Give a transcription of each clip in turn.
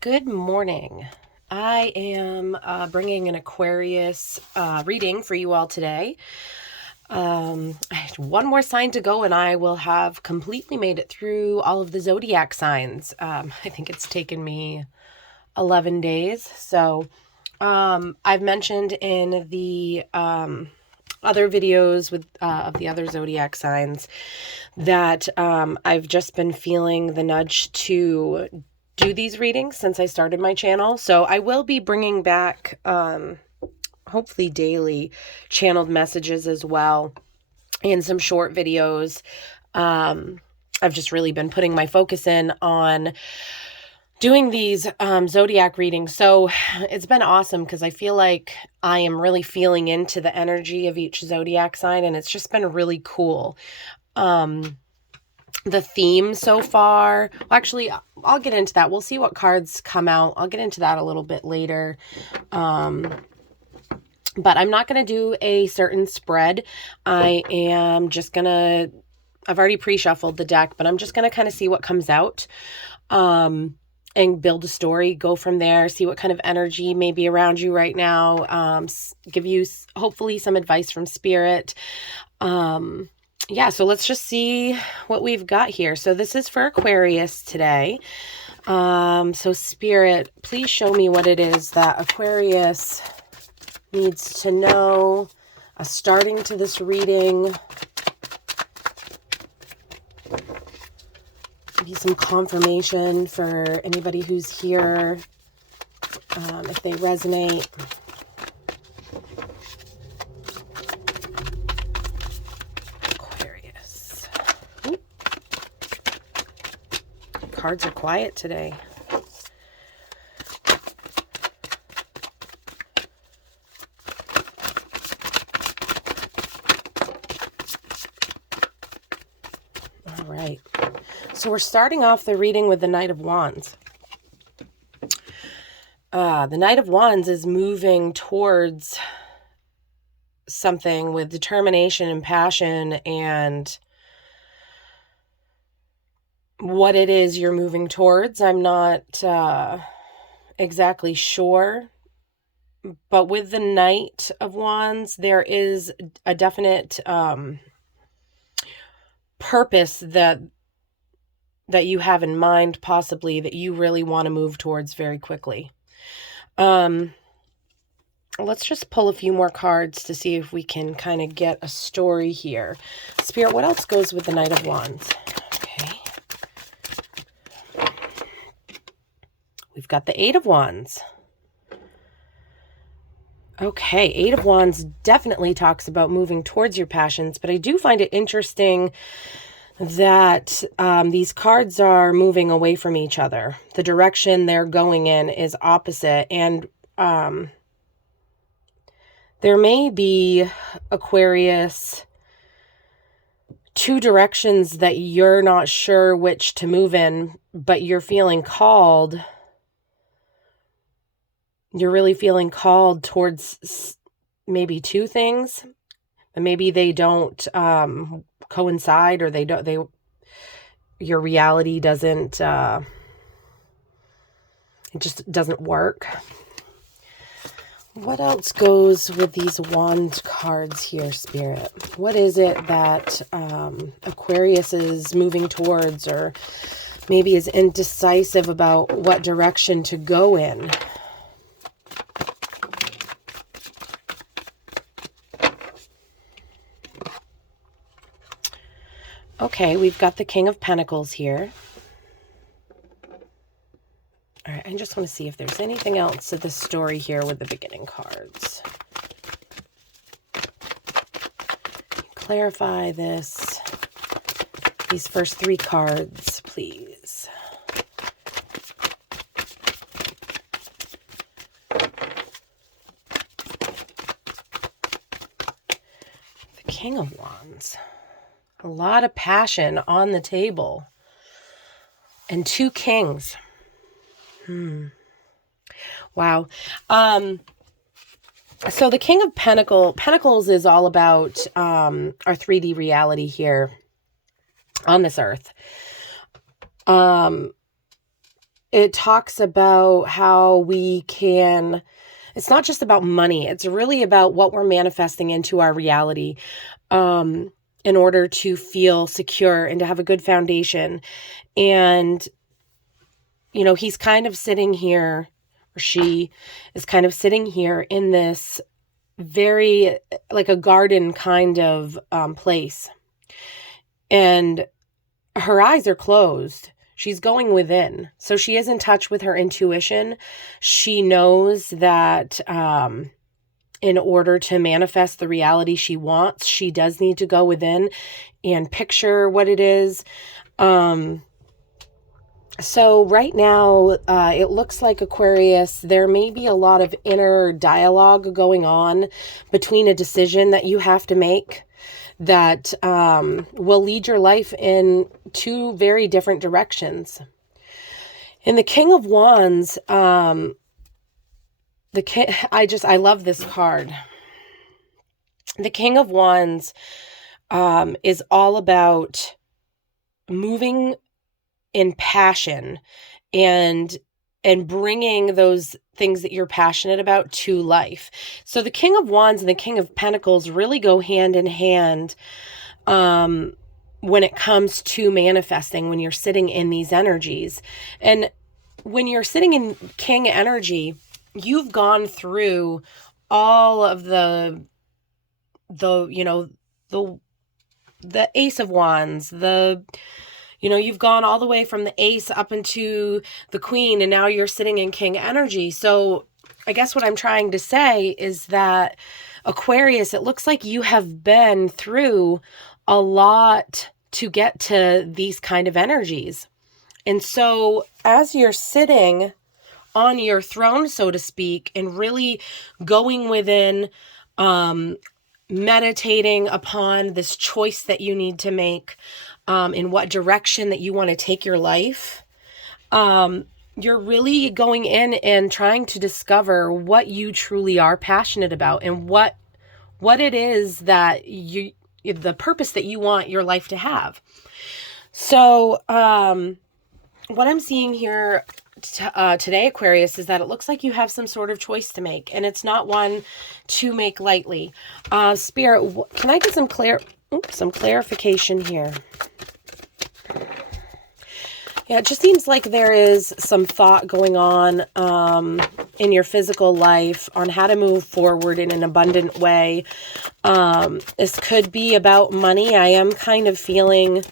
Good morning. I am bringing an Aquarius reading for you all today. I have one more sign to go and I will have completely made it through all of the zodiac signs. I think it's taken me 11 days. So I've mentioned in the other videos with of the other zodiac signs that I've just been feeling the nudge to do these readings since I started my channel. So I will be bringing back hopefully daily channeled messages as well and some short videos. I've just really been putting my focus in on doing these zodiac readings. So it's been awesome because I feel like I am really feeling into the energy of each zodiac sign, and it's just been really cool. The theme so far, actually, I'll get into that. We'll see what cards come out. I'll get into that a little bit later. But I'm not going to do a certain spread. I am just going to, I've already pre-shuffled the deck, but I'm just going to kind of see what comes out. And build a story, go from there, see what kind of energy may be around you right now, give you hopefully some advice from spirit. Yeah, so let's just see what we've got here. So this is for Aquarius today. So Spirit, please show me what it is that Aquarius needs to know. Starting to this reading. Maybe some confirmation for anybody who's here, if they resonate. Cards are quiet today. All right. So we're starting off the reading with the Knight of Wands. The Knight of Wands is moving towards something with determination and passion, and what it is you're moving towards, I'm not exactly sure. But with the Knight of Wands, there is a definite purpose that you have in mind, possibly, that you really want to move towards very quickly. Let's just pull a few more cards to see if we can kind of get a story here. Spirit, what else goes with the Knight of Wands? We've got the Eight of Wands. Okay, Eight of Wands definitely talks about moving towards your passions, but I do find it interesting that these cards are moving away from each other. The direction they're going in is opposite, and there may be, Aquarius, two directions that you're not sure which to move in, but you're feeling called. You're really feeling called towards maybe two things, and maybe they don't coincide, or your reality doesn't, it just doesn't work. What else goes with these wand cards here, Spirit? What is it that Aquarius is moving towards, or maybe is indecisive about what direction to go in? Okay, we've got the King of Pentacles here. All right, I just want to see if there's anything else to this story here with the beginning cards. Clarify these first three cards, please. The King of Wands. A lot of passion on the table. And two kings. Wow. So the King of Pentacles is all about our 3D reality here on this earth. it talks about how we can, it's not just about money. It's really about what we're manifesting into our reality, in order to feel secure and to have a good foundation. And, he's kind of sitting here, or she is kind of sitting here in this very, like a garden kind of place. And her eyes are closed. She's going within. So she is in touch with her intuition. She knows that in order to manifest the reality she wants, she does need to go within and picture what it is. So right now, it looks like, Aquarius, there may be a lot of inner dialogue going on between a decision that you have to make that will lead your life in two very different directions. In the King of Wands, I love this card. The King of Wands is all about moving in passion and bringing those things that you're passionate about to life. So the King of Wands and the King of Pentacles really go hand in hand when it comes to manifesting, when you're sitting in these energies. And when you're sitting in King energy, you've gone through all of the Ace of Wands, you've gone all the way from the Ace up into the Queen, and now you're sitting in King energy. So I guess what I'm trying to say is that, Aquarius, it looks like you have been through a lot to get to these kind of energies. And so as you're sitting on your throne, so to speak, and really going within, meditating upon this choice that you need to make, in what direction that you want to take your life, you're really going in and trying to discover what you truly are passionate about and what it is that the purpose that you want your life to have. So, what I'm seeing here today, Aquarius, is that it looks like you have some sort of choice to make, and it's not one to make lightly. Spirit, can I get some clarification here? Yeah, it just seems like there is some thought going on in your physical life on how to move forward in an abundant way. This could be about money. I am kind of feeling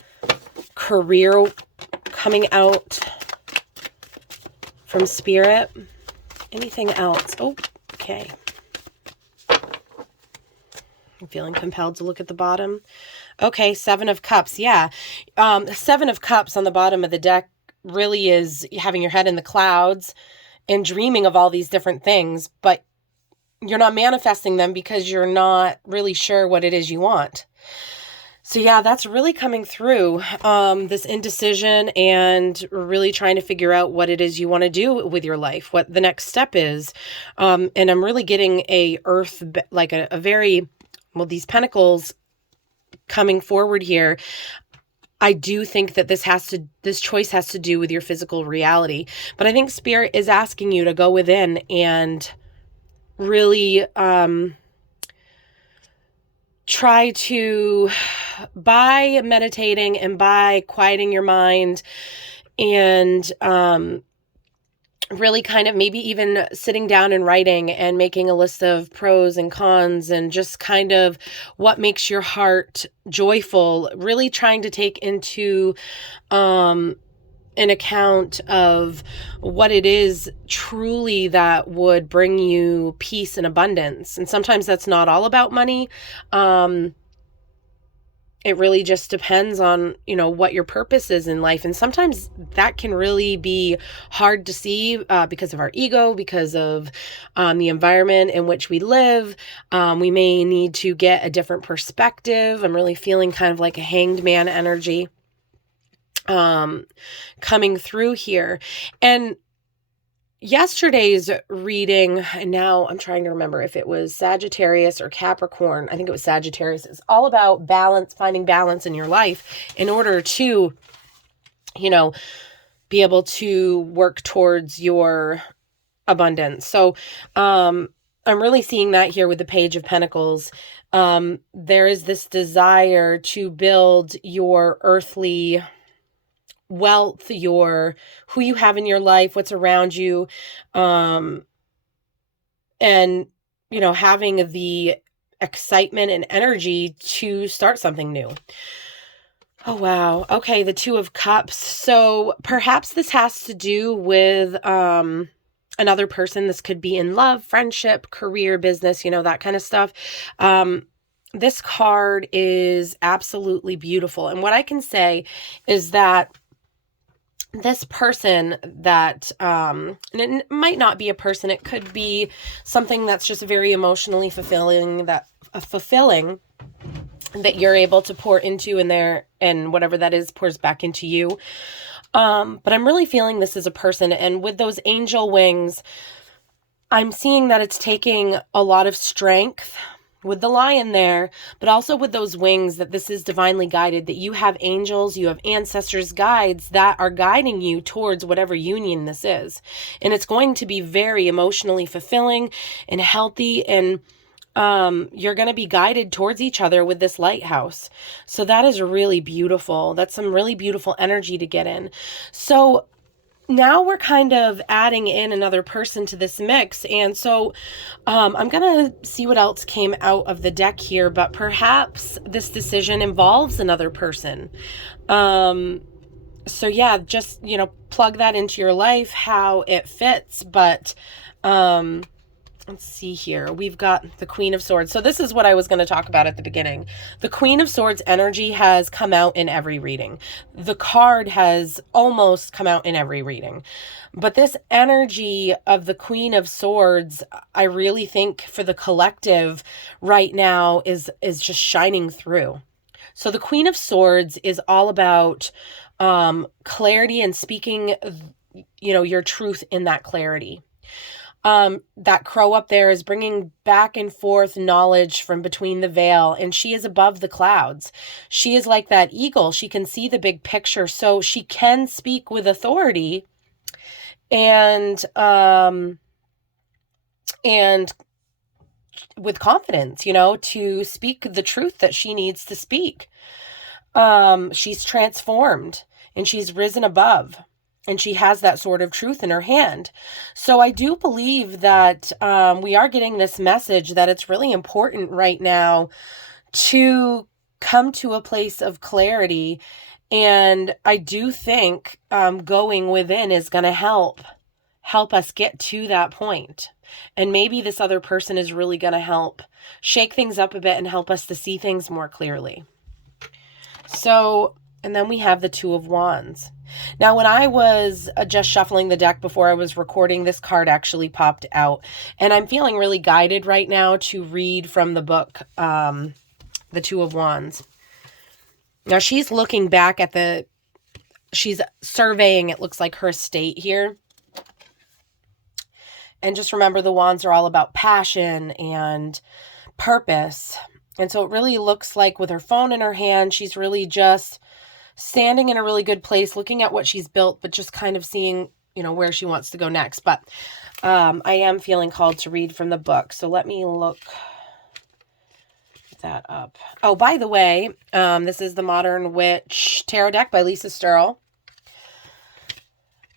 career coming out from Spirit. Anything else? Oh, okay. I'm feeling compelled to look at the bottom. Okay, Seven of Cups. Yeah. Seven of Cups on the bottom of the deck really is having your head in the clouds and dreaming of all these different things, but you're not manifesting them because you're not really sure what it is you want. So yeah, that's really coming through, this indecision and really trying to figure out what it is you want to do with your life, what the next step is. And I'm really getting a earth, like a very, well, these pentacles coming forward here. I do think that this choice has to do with your physical reality, but I think Spirit is asking you to go within and really, try to, by meditating and by quieting your mind and really kind of maybe even sitting down and writing and making a list of pros and cons and just kind of what makes your heart joyful, really trying to take into an account of what it is truly that would bring you peace and abundance. And sometimes that's not all about money. It really just depends on, what your purpose is in life. And sometimes that can really be hard to see because of our ego, because of the environment in which we live. We may need to get a different perspective. I'm really feeling kind of like a hanged man energy coming through here. And yesterday's reading, and now I'm trying to remember if it was Sagittarius or Capricorn. I think it was Sagittarius. It's all about balance, finding balance in your life in order to, be able to work towards your abundance. So I'm really seeing that here with the Page of Pentacles. There is this desire to build your earthly wealth, your who you have in your life, what's around you, and having the excitement and energy to start something new. Oh, wow. Okay, the Two of Cups. So perhaps this has to do with another person. This could be in love, friendship, career, business, that kind of stuff. This card is absolutely beautiful. And what I can say is that this person that, and it might not be a person, it could be something that's just very emotionally fulfilling, that you're able to pour into in there, and whatever that is pours back into you. But I'm really feeling this is a person, and with those angel wings, I'm seeing that it's taking a lot of strength with the lion there, but also with those wings, that this is divinely guided, that you have angels, you have ancestors, guides that are guiding you towards whatever union this is. And it's going to be very emotionally fulfilling and healthy, and you're going to be guided towards each other with this lighthouse. So that is really beautiful. That's some really beautiful energy to get in. So now we're kind of adding in another person to this mix. And so I'm going to see what else came out of the deck here, but perhaps this decision involves another person. So yeah, just, plug that into your life, how it fits. But let's see here. We've got the Queen of Swords. So this is what I was going to talk about at the beginning. The Queen of Swords energy has come out in every reading. The card has almost come out in every reading. But this energy of the Queen of Swords, I really think for the collective right now is just shining through. So the Queen of Swords is all about clarity and speaking, your truth in that clarity. That crow up there is bringing back and forth knowledge from between the veil, and she is above the clouds. She is like that eagle. She can see the big picture, so she can speak with authority and with confidence, to speak the truth that she needs to speak. She's transformed and she's risen above. And she has that sword of truth in her hand. So I do believe that we are getting this message that it's really important right now to come to a place of clarity. And I do think going within is going to help us get to that point. And maybe this other person is really going to help shake things up a bit and help us to see things more clearly. So, and then we have the Two of Wands. Now, when I was just shuffling the deck before I was recording, this card actually popped out. And I'm feeling really guided right now to read from the book, The Two of Wands. Now, she's looking back at she's surveying, it looks like, her estate here. And just remember, the wands are all about passion and purpose. And so it really looks like with her phone in her hand, she's really just standing in a really good place, looking at what she's built, but just kind of seeing, where she wants to go next. But I am feeling called to read from the book. So let me look that up. Oh, by the way, this is the Modern Witch Tarot deck by Lisa Sterle.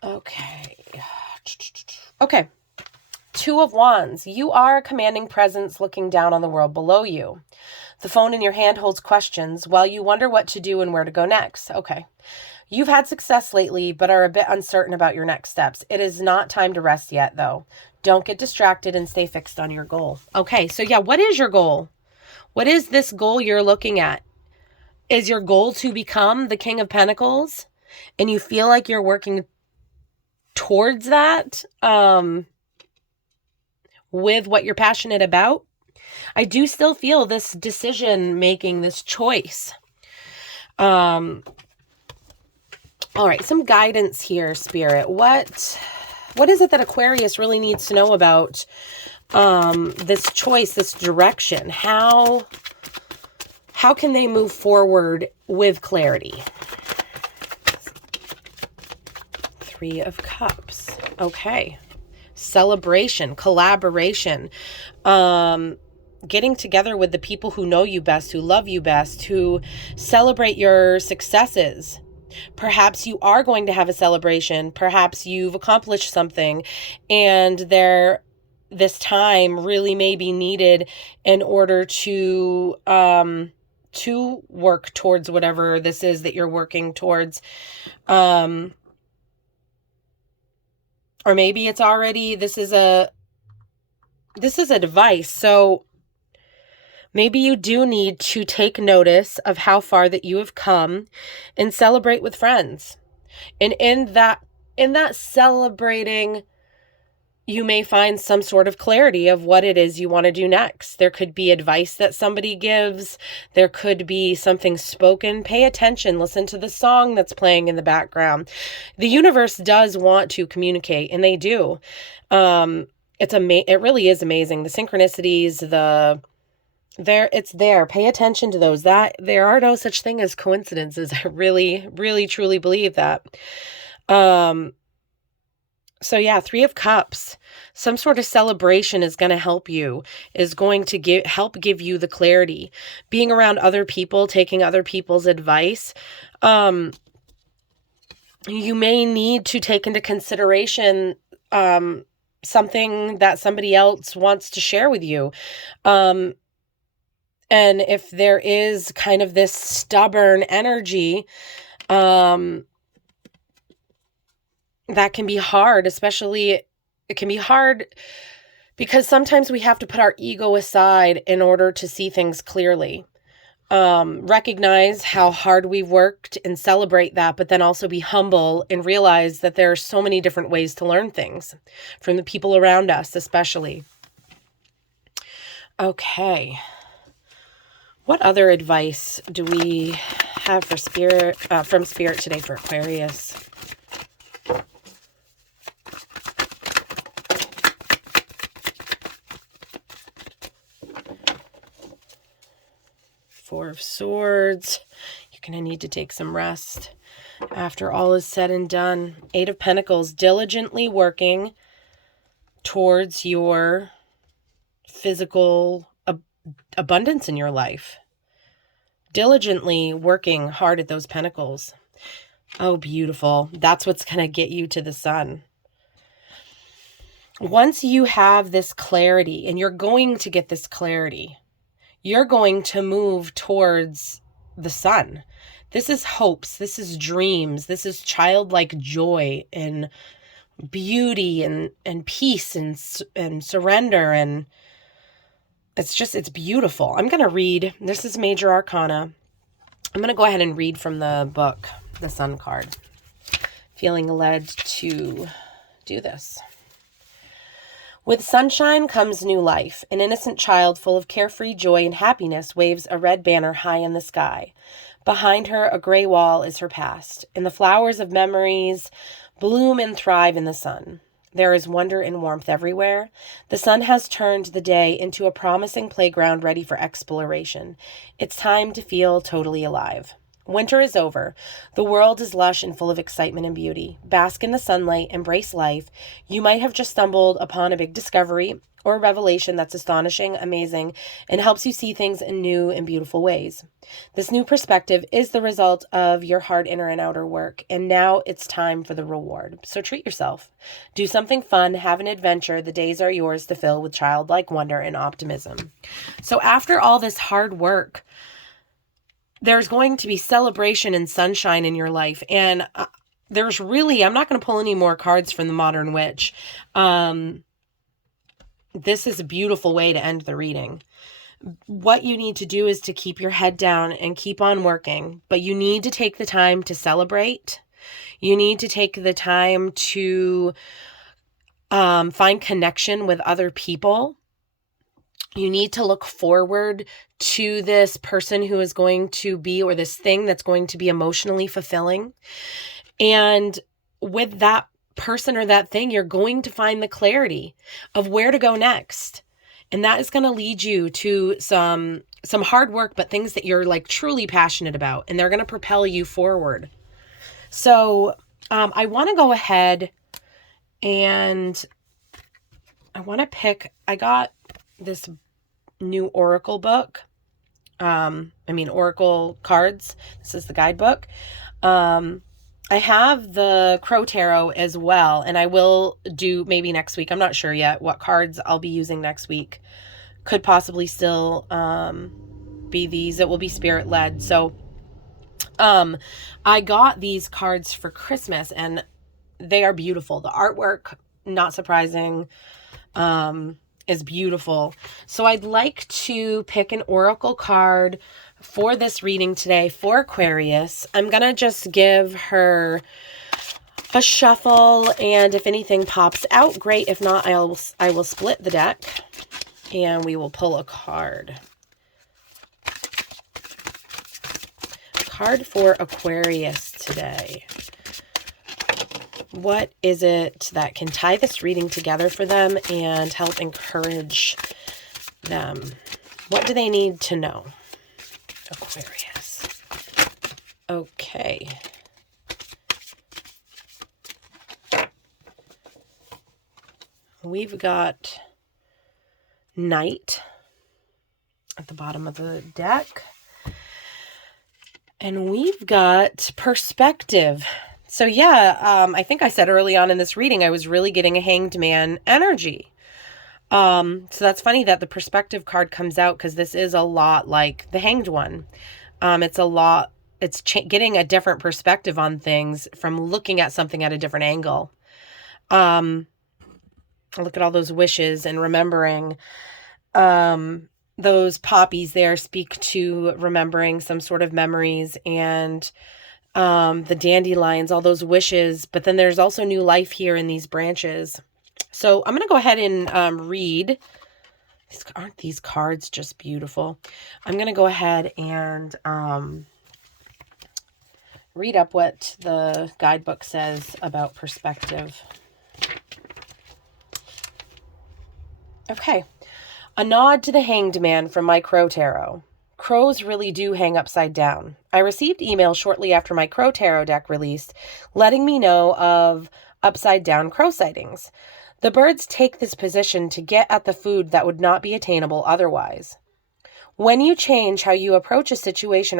Okay. Two of Wands. You are a commanding presence looking down on the world below you. The phone in your hand holds questions while you wonder what to do and where to go next. Okay. You've had success lately, but are a bit uncertain about your next steps. It is not time to rest yet, though. Don't get distracted and stay fixed on your goal. Okay, so yeah, what is your goal? What is this goal you're looking at? Is your goal to become the King of Pentacles? And you feel like you're working towards that with what you're passionate about? I do still feel this decision making, this choice. All right, some guidance here, Spirit. What is it that Aquarius really needs to know about this choice, this direction? How can they move forward with clarity? Three of Cups. Okay. Celebration, collaboration, getting together with the people who know you best, who love you best, who celebrate your successes. Perhaps you are going to have a celebration. Perhaps you've accomplished something and this time really may be needed in order to work towards whatever this is that you're working towards. Or maybe it's already, this is a device. So maybe you do need to take notice of how far that you have come and celebrate with friends. And in that celebrating, you may find some sort of clarity of what it is you want to do next. There could be advice that somebody gives. There could be something spoken. Pay attention. Listen to the song that's playing in the background. The universe does want to communicate, and they do. It really is amazing. The synchronicities, it's there. Pay attention to those. That there are no such thing as coincidences. I really, really, truly believe that. So yeah, Three of Cups, some sort of celebration is going to help you, is going to help give you the clarity. Being around other people, taking other people's advice, you may need to take into consideration something that somebody else wants to share with you. And if there is kind of this stubborn energy, that can be hard, especially it can be hard because sometimes we have to put our ego aside in order to see things clearly. Recognize how hard we've worked and celebrate that, but then also be humble and realize that there are so many different ways to learn things from the people around us, especially. Okay. What other advice do we have for from Spirit today for Aquarius? Four of Swords. You're going to need to take some rest after all is said and done. Eight of Pentacles. Diligently working towards your physical abundance in your life. Diligently working hard at those pentacles. Oh, beautiful. That's what's going to get you to the sun. Once you have this clarity, and you're going to get this clarity, you're going to move towards the sun. This is hopes. This is dreams. This is childlike joy and beauty and peace and surrender. And it's beautiful. I'm going to read. This is Major Arcana. I'm going to go ahead and read from the book, the Sun card. Feeling led to do this. With sunshine comes new life. An innocent child full of carefree joy and happiness waves a red banner high in the sky. Behind her, a gray wall is her past, and the flowers of memories bloom and thrive in the sun. There is wonder and warmth everywhere. The sun has turned the day into a promising playground ready for exploration. It's time to feel totally alive. Winter is over. The world is lush and full of excitement and beauty. Bask in the sunlight, embrace life. You might have just stumbled upon a big discovery or a revelation that's astonishing, amazing, and helps you see things in new and beautiful ways. This new perspective is the result of your hard inner and outer work, and now it's time for the reward. So treat yourself. Do something fun, have an adventure. The days are yours to fill with childlike wonder and optimism. So after all this hard work, there's going to be celebration and sunshine in your life. And there's really, I'm not going to pull any more cards from the Modern Witch. This is a beautiful way to end the reading. What you need to do is to keep your head down and keep on working. But you need to take the time to celebrate. You need to take the time to find connection with other people. You need to look forward to this person who is going to be, or this thing that's going to be emotionally fulfilling. And with that person or that thing, you're going to find the clarity of where to go next. And that is going to lead you to some hard work, but things that you're like truly passionate about, and they're going to propel you forward. So I want to go ahead and I got this new Oracle book. Oracle cards. This is the guidebook. I have the Crow Tarot as well, and I will do maybe next week. I'm not sure yet what cards I'll be using next week. Could possibly still be these. It will be spirit led. So I got these cards for Christmas, and they are beautiful. The artwork, not surprising, is beautiful. So I'd like to pick an oracle card for this reading today for Aquarius. I'm going to just give her a shuffle, and if anything pops out, great. If not, I will split the deck and we will pull a card. Card for Aquarius today. What is it that can tie this reading together for them and help encourage them? What do they need to know? Aquarius. Okay. We've got Knight at the bottom of the deck. And we've got Perspective. So yeah, I think I said early on in this reading, I was really getting a Hanged Man energy. So that's funny that the Perspective card comes out, because this is a lot like the Hanged one. It's getting a different perspective on things from looking at something at a different angle. Look at all those wishes and remembering. Those poppies there speak to remembering some sort of memories, and the dandelions, all those wishes, but then there's also new life here in these branches. So I'm going to go ahead and read. Aren't these cards just beautiful? I'm going to go ahead and read up what the guidebook says about perspective. Okay. A nod to the Hanged Man from my Crow Tarot. Crows really do hang upside down. I received email shortly after my Crow Tarot deck released, letting me know of upside down crow sightings. The birds take this position to get at the food that would not be attainable otherwise. When you change how you approach a situation